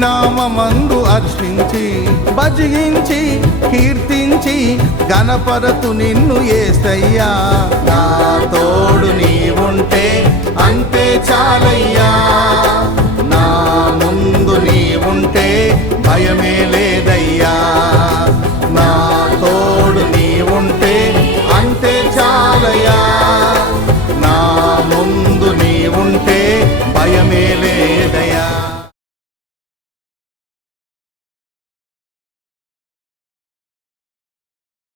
నామందు అర్చించి భజించి కీర్తించి గణపరతు నిన్ను ఏసయ్యా. నా తోడు నీవుంటే అంతే చాలయ్యా. నా ముందు నీవుంటే భయమే